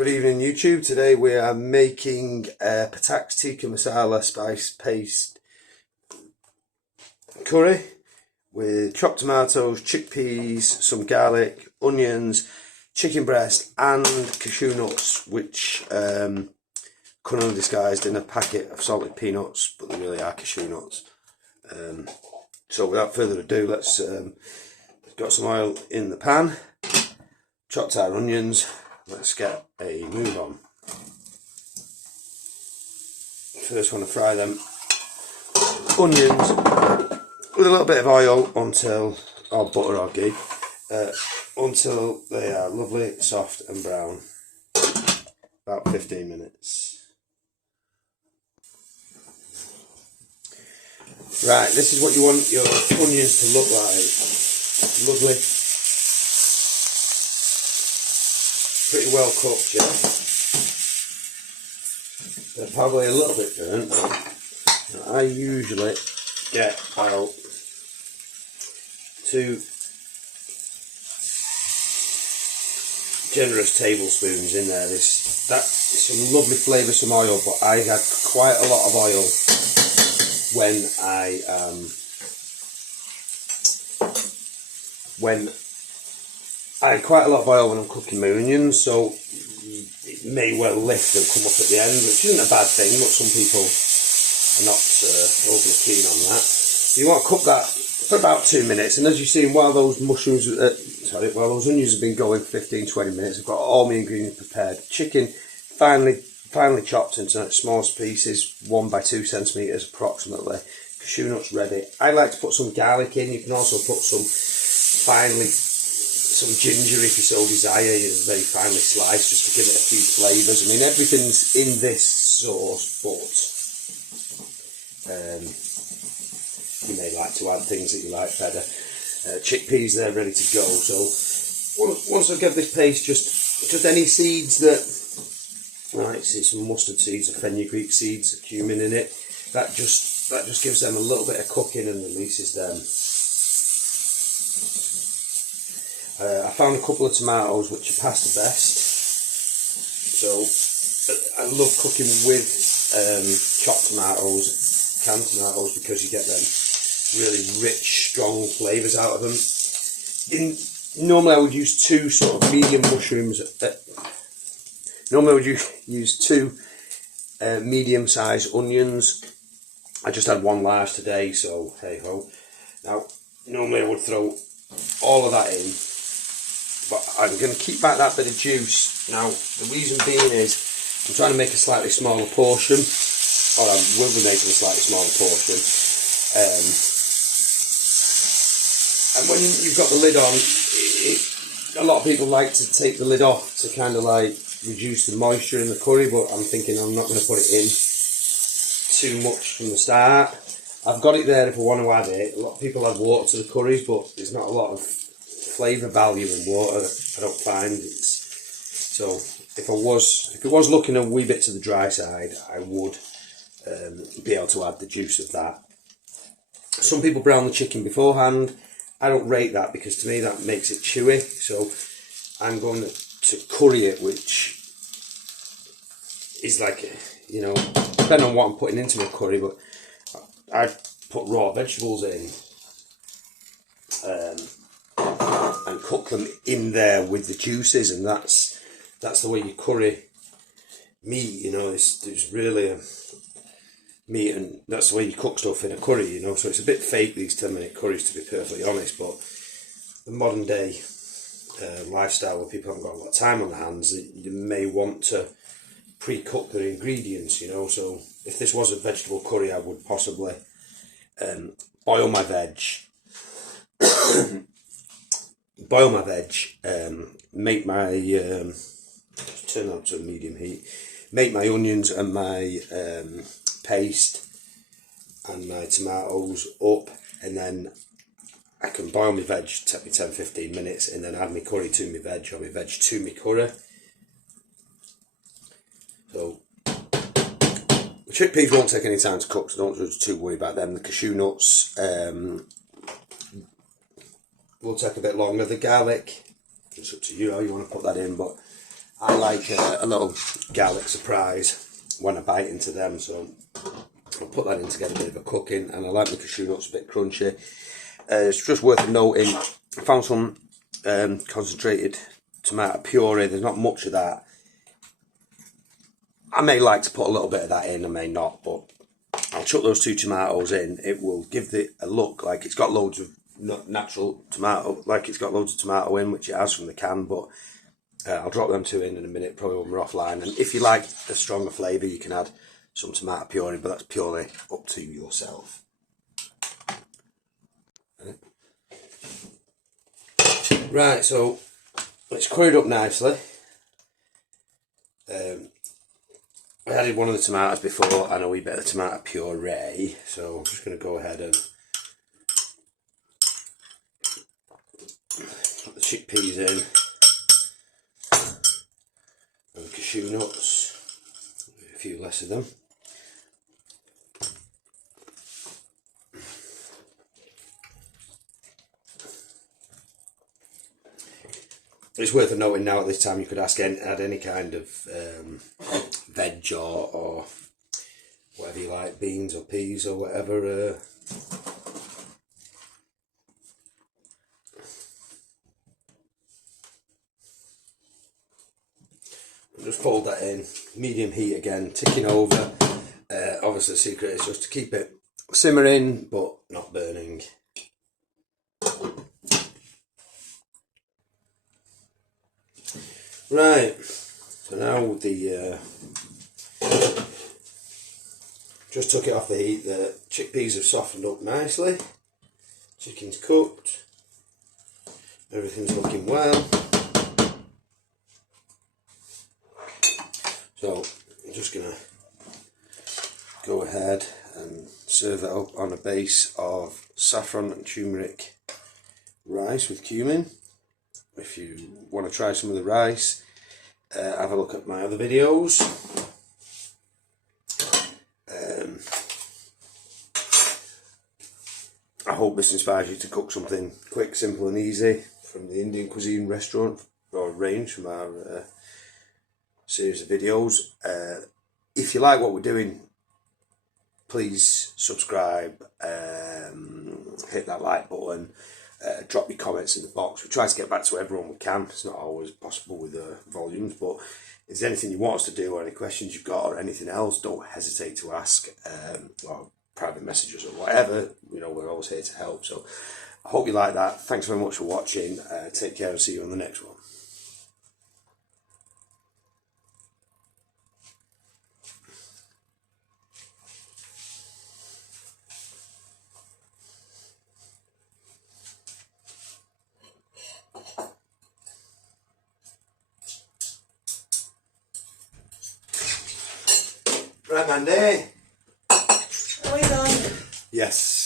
Good evening YouTube. Today we are making Pataks Tikka Masala spice paste curry with chopped tomatoes, chickpeas, some garlic, onions, chicken breast and cashew nuts, which cunningly disguised in a packet of salted peanuts, but they really are cashew nuts. So without further ado, let's got some oil in the pan, chopped our onions. Let's get a move on. First want to fry them onions with a little bit of oil until, or butter or ghee, until they are lovely, soft and brown. About 15 minutes. Right, this is what you want your onions to look like. Lovely. Pretty well cooked, yeah. They're probably a little bit burnt, but I usually get about 2 generous tablespoons in there. That's some lovely flavour, some oil, but I had quite a lot of oil when I had quite a lot of oil when I'm cooking my onions, so it may well lift and come up at the end, which isn't a bad thing, but some people are not overly keen on that. So you want to cook that for about 2 minutes, and as you've seen, while those while those onions have been going for 15-20 minutes, I've got all my ingredients prepared. Chicken finely chopped into small pieces, 1 by 2 centimetres approximately. Cashew nuts ready. I like to put some garlic in. You can also put some ginger if you so desire, very finely sliced, just to give it a few flavours. I mean, everything's in this sauce, but you may like to add things that you like better. Chickpeas, they're ready to go. So once I give this paste just any seeds that, right, see some mustard seeds, a fenugreek seeds, a cumin in it, that just gives them a little bit of cooking and releases them. I found a couple of tomatoes which are past the best, so I love cooking with chopped tomatoes, canned tomatoes, because you get them really rich, strong flavours out of them. Normally I would use 2 sort of medium mushrooms. Normally I would use 2 medium-sized onions. I just had 1 large today, so hey ho. Now normally I would throw all of that in, but I'm going to keep back that bit of juice. Now the reason being is I'm trying to make a slightly smaller portion, or I will be making a slightly smaller portion, and when you've got the lid on, a lot of people like to take the lid off to kind of like reduce the moisture in the curry, but I'm thinking I'm not going to put it in too much from the start. I've got it there if I want to add it. A lot of people add water to the curries, but there's not a lot of flavour value in water, I don't find. So if it was looking a wee bit to the dry side, I would be able to add the juice of that. Some people brown the chicken beforehand. I don't rate that, because to me that makes it chewy, so I'm going to curry it, which is like, you know, depending on what I'm putting into my curry, but I put raw vegetables in and cook them in there with the juices, and that's the way you curry meat, you know. There's really meat, and that's the way you cook stuff in a curry, you know. So it's a bit fake, these 10-minute curries, to be perfectly honest, but the modern day lifestyle where people haven't got a lot of time on their hands, you may want to pre-cook their ingredients, you know. So if this was a vegetable curry, I would possibly boil my veg, make my turn that to a medium heat, make my onions and my paste and my tomatoes up, and then I can boil my veg, take me 10-15 minutes, and then add my curry to my veg, or my veg to my curry. So the chickpeas won't take any time to cook, so don't too worry about them. The cashew nuts will take a bit longer. The garlic, it's up to you how you want to put that in, but I like a little garlic surprise when I bite into them, so I'll put that in to get a bit of a cooking, and I like my cashew nuts a bit crunchy. It's just worth noting, I found some concentrated tomato puree. There's not much of that. I may like to put a little bit of that in, I may not, but I'll chuck those 2 tomatoes in. It will give it a look like it's got loads of natural tomato, like it's got loads of tomato in, which it has from the can, but I'll drop them 2 in a minute, probably when we're offline. And if you like a stronger flavour, you can add some tomato puree, but that's purely up to yourself. Right, so it's curried up nicely. I added one of the tomatoes before and a wee bit of tomato puree, so I'm just going to go ahead and put the chickpeas in, and the cashew nuts, a few less of them. It's worth noting now at this time you could add any kind of veg or whatever you like, beans or peas or whatever. Just fold that in, medium heat again, ticking over. Obviously the secret is just to keep it simmering but not burning. Right, so now the just took it off the heat. The chickpeas have softened up nicely. Chicken's cooked. Everything's looking well. So I'm just gonna go ahead and serve that up on a base of saffron and turmeric rice with cumin. If you want to try some of the rice, have a look at my other videos. I hope this inspires you to cook something quick, simple and easy from the Indian cuisine restaurant or range from our series of videos. If you like what we're doing, please subscribe, hit that like button, drop your comments in the box. We try to get back to everyone we can. It's not always possible with the volumes, but if there's anything you want us to do or any questions you've got or anything else, don't hesitate to ask, or private messages or whatever. You know, we're always here to help. So I hope you like that. Thanks very much for watching. Take care and see you on the next one. Right, Mandy. Are we done? Yes.